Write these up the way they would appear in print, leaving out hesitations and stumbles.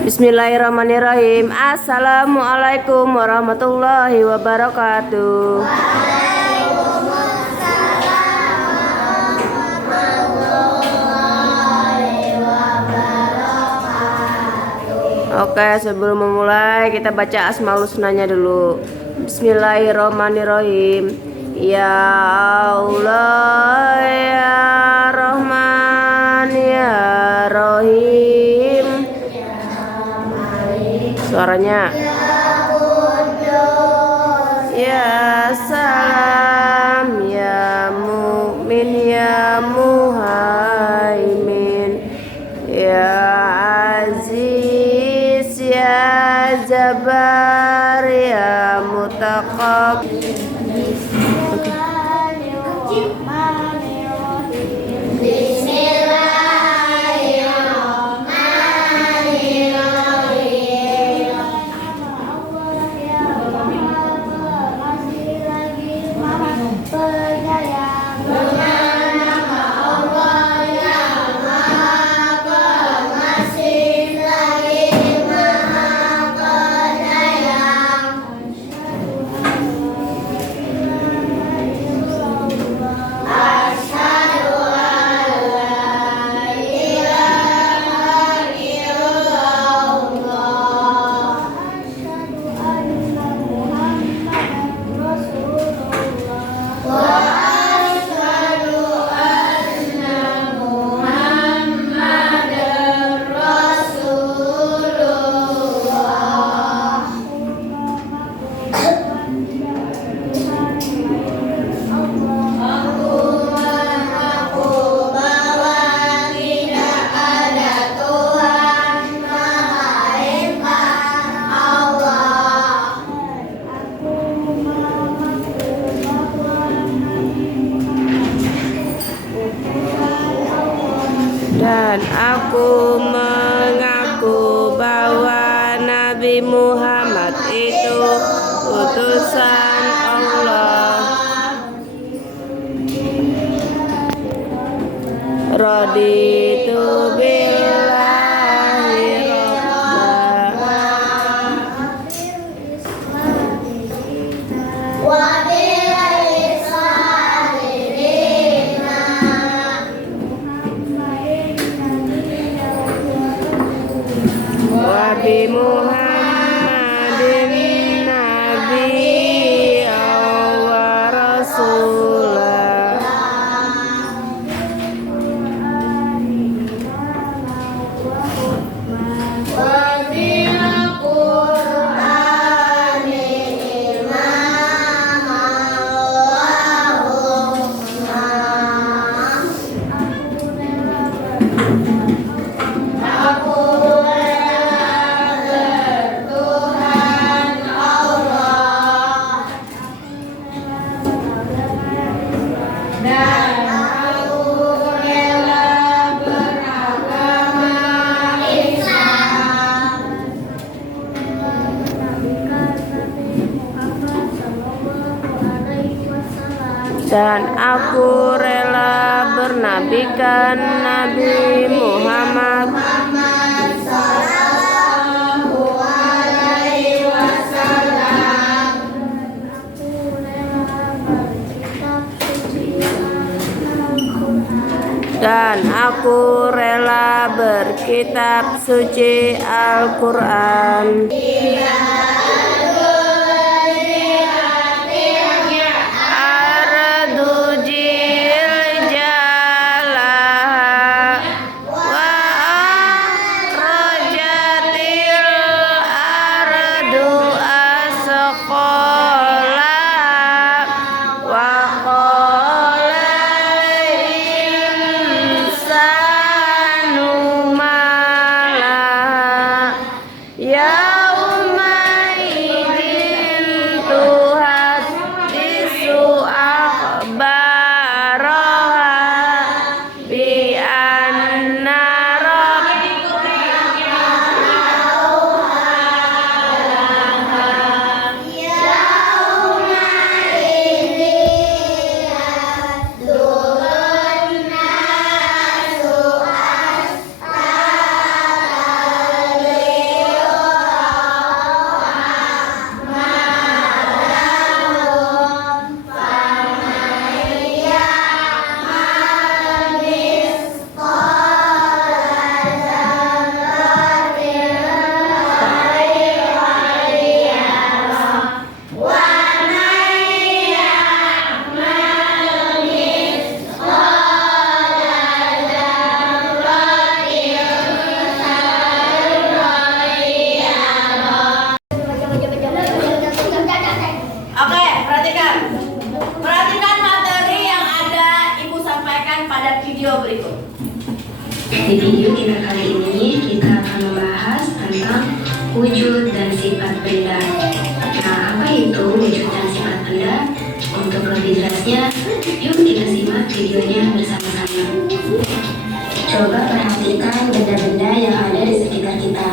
Bismillahirrahmanirrahim. Assalamualaikum warahmatullahi wabarakatuh. Oke, sebelum memulai kita baca Asmaul Husnanya dulu. Bismillahirrahmanirrahim. Ya Allah, ya Rahman, ya Rahim. Suaranya. Ya Salam, ya Mu'min, ya Muhaimin, ya Aziz, ya Jabbar, ya Mutaqabbir. Dan aku mengaku bahwa Nabi Muhammad itu utusan Allah. Raditu billahi rabba wa bi Muhammadin nabiyyan wa rasulah. Dan aku rela bernabikan Nabi Muhammad dan aku rela berkitab suci Al-Quran. Ya Di video kita kali ini kita akan membahas tentang wujud dan sifat benda. Nah, apa itu wujud dan sifat benda? Untuk lebih jelasnya, yuk kita simak videonya bersama-sama. Coba perhatikan benda-benda yang ada di sekitar kita.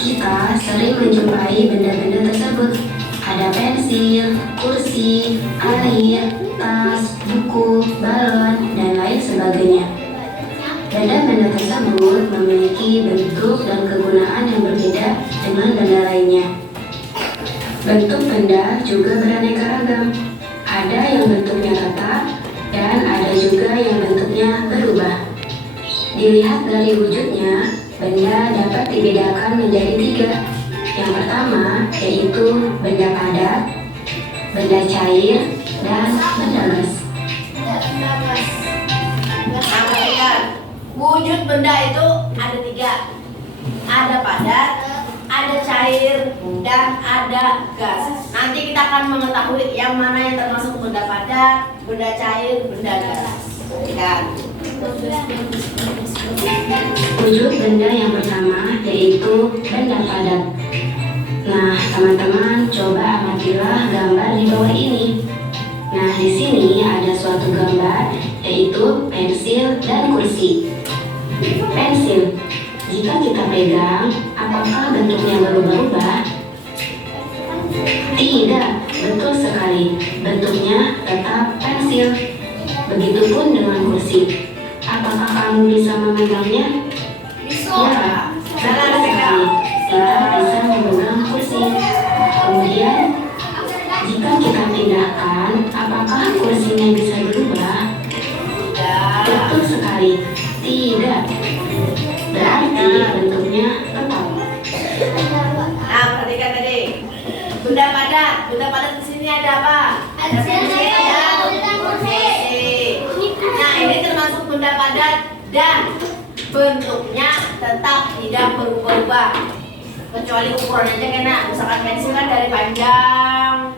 Kita sering menjumpai benda-benda tersebut. Ada pensil, kursi, air, tas, buku, balon, dan lain sebagainya. Benda-benda tersebut memiliki bentuk dan kegunaan yang berbeda dengan benda lainnya. Bentuk benda juga beraneka ragam. Ada yang bentuknya tetap dan ada juga yang bentuknya berubah. Dilihat dari wujudnya, benda dapat dibedakan menjadi 3. Yang pertama yaitu benda padat, benda cair, dan benda gas. Wujud benda itu ada 3. Ada padat, ada cair, dan ada gas. Nanti kita akan mengetahui yang mana yang termasuk benda padat, benda cair, benda gas. Wujud benda yang pertama yaitu benda padat. Nah, teman-teman coba amatilah gambar di bawah ini. Nah, di sini ada suatu gambar yaitu pensil dan kursi. Pensil, jika kita pegang, apakah bentuknya berubah-ubah? Tidak, betul sekali. Bentuknya tetap pensil. Begitupun dengan kursi. Apakah kamu bisa memegangnya? Ya, betul sekali. Kita bisa memegang kursi. Kemudian, jika kita pindahkan, apakah kursinya bisa berubah? Betul sekali. Tidak. Berarti bentuknya tetap. Nah, perhatikan tadi. Benda padat di sini ada apa? Ada pensil, ada kursi. Nah, ini termasuk benda padat dan bentuknya tetap tidak berubah-ubah. Kecuali ukurannya kena. Misalkan pensil kan dari panjang,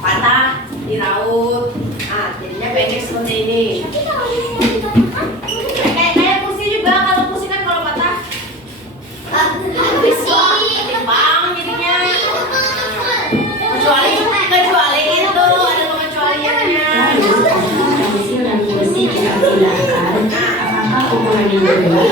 patah, diraut. Nah, jadinya pendek seperti ini. Kayak kursi juga, kalau kursi kan kalau patah bisa timbang jadinya. Kecuali itu ada pengecualiannya. Lalu, pensil dan kursi kita pindahkan, apakah ukurannya berubah?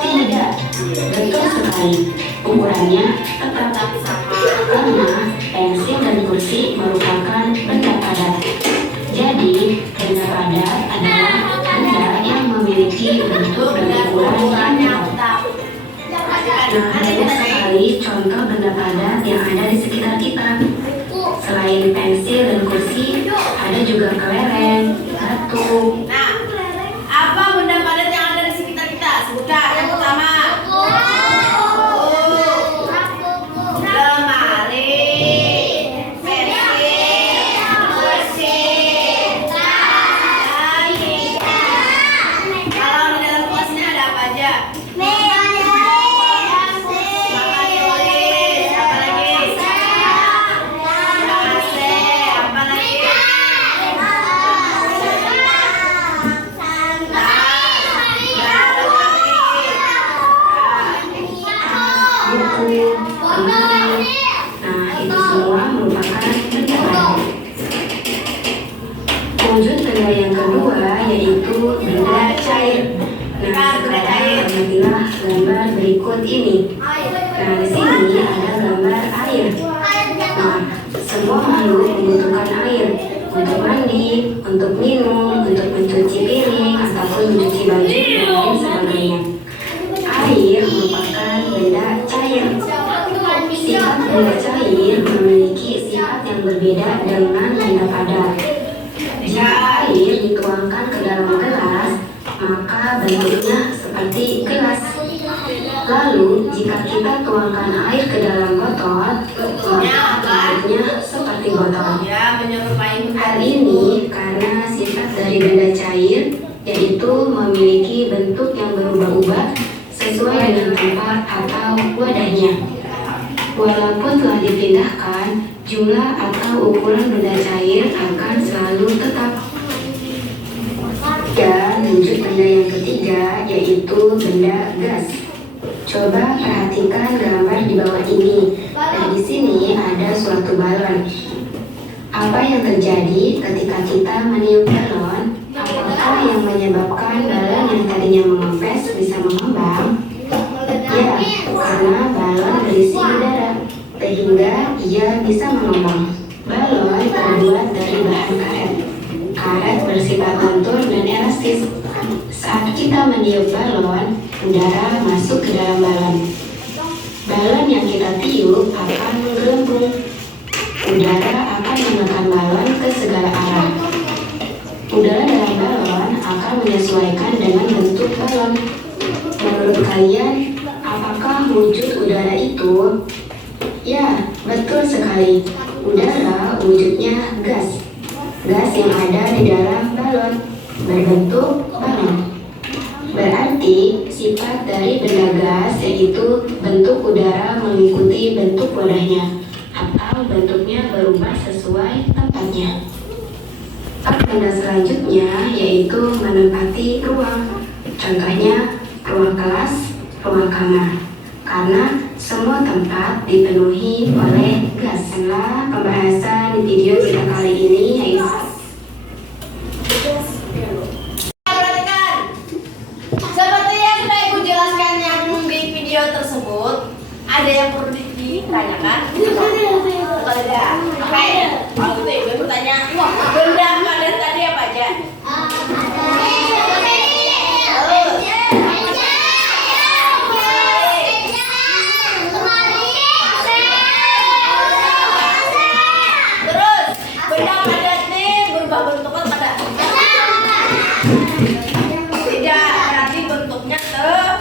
Tidak, betul sekali. Ukurannya tetap Sama. karena pensil dan kursi merupakan benda padat. Jadi, benda padat adalah benda yang memiliki bentuk dan ukuran yang tetap. Nah, banyak sekali contoh benda padat yang ada di sekitar kita. Selain pensil dan kursi, ada juga kelereng, batu. Nah, apa benda padat yang ada di sekitar kita? Sebutkan. Yang pertama, lemari, pensil, kursi, tas, meja. Kalau di dalam kelasnya ada apa aja? Buku, lemari. Nah, itu semua merupakan benda padat. Wujud benda yang kedua yaitu benda cair. Nah, sekarang amatilah gambar berikut ini. Nah, di sini ada gambar air. Nah, semua makhluk membutuhkan air untuk mandi, untuk minum, untuk mencuci piring, ataupun mencuci baju dan lain sebagainya. Air merupakan benda cair. Sifat benda cair memiliki sifat yang berbeda dengan benda padat. Jika air dituangkan ke dalam gelas, maka bentuknya seperti gelas. Lalu, jika kita tuangkan air ke dalam botol, maka bentuknya seperti botol. Ya, menyerupai Hal ini karena sifat dari benda cair, yaitu memiliki bentuk yang berubah-ubah sesuai dengan tempat atau wadahnya. Walaupun telah dipindahkan, jumlah atau ukuran benda cair akan selalu tetap. Dan wujud benda benda gas. Coba perhatikan gambar di bawah ini. Nah, di sini ada suatu balon. Apa yang terjadi ketika kita meniup balon? Apakah yang menyebabkan balon yang tadinya mengempes bisa mengembang? Ya, karena balon berisi udara, sehingga ia bisa mengembang. Balon terbuat dari bahan karet. Karet bersifat lentur dan elastis. Saat kita meniup balon, udara masuk ke dalam balon. Balon yang kita tiup akan menggelembung. Udara akan menekan balon ke segala arah. Udara dalam balon akan menyesuaikan dengan bentuk balon. Menurut kalian, apakah wujud udara itu? Ya, betul sekali. Udara wujudnya gas. Gas yang ada di dalam balon berbentuk balon. Berarti sifat dari benda gas yaitu bentuk udara mengikuti bentuk wadahnya atau bentuknya berubah sesuai tempatnya. Benda selanjutnya yaitu menempati ruang. Contohnya ruang kelas, ruang kamar. Karena semua tempat dipenuhi oleh gas. Setelah pembahasan video kita kali ini yaitu Perhatikan. Seperti yang sudah Ibu jelaskan yang di video tersebut, ada yang perlu ditanyakan? Kalau tidak, oke. Kalau gitu Ibu bertanya, benda padat tadi apa aja? Terus, benda padat nih berubah bentuknya pada? Tidak, berarti bentuknya tetap.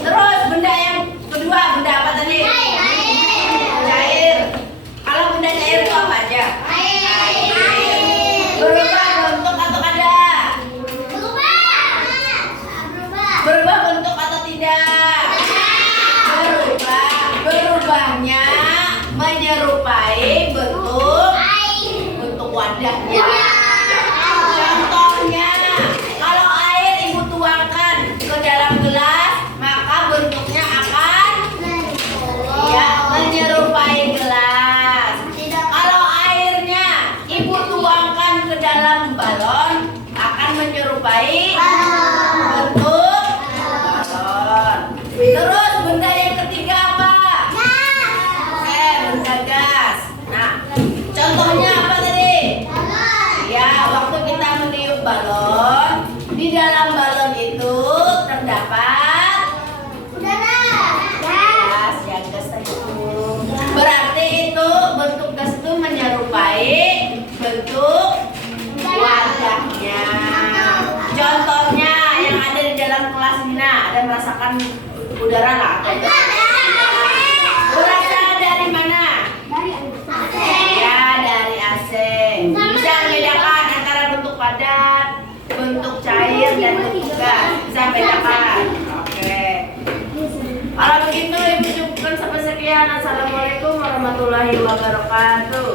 Terus benda yang kedua, benda apa tadi? Cair. Kalau benda cair itu apa aja? Berubah bentuk atau kada? Berubah bentuk atau tidak? Berubah. Berubahnya menyerupai bentuk wadahnya. Contohnya, kalau air Ibu tuangkan ke dalam gelas, maka bentuknya akan ya menyerupai gelas. Kalau airnya Ibu tuangkan ke dalam balon, akan menyerupai bentuk balon. Terus benda yang ketiga apa? Benda gas. Nah, contohnya apa tadi? Ya, waktu kita meniup balon, di dalam balon itu terdapat gas, ya gas tadi itu. Berarti itu bentuk gas itu menyerupai bentuk wadahnya. Contohnya yang ada di dalam kelas ini, ada merasakan udara lah atau berasal dari mana? Ya, dari AC. Bisa membedakan antara bentuk padat, bentuk cair, dan bentuk gas. Bisa bedakan. Oke. Kalau begitu Ibu cukupkan sampai sekian. Assalamualaikum warahmatullahi wabarakatuh.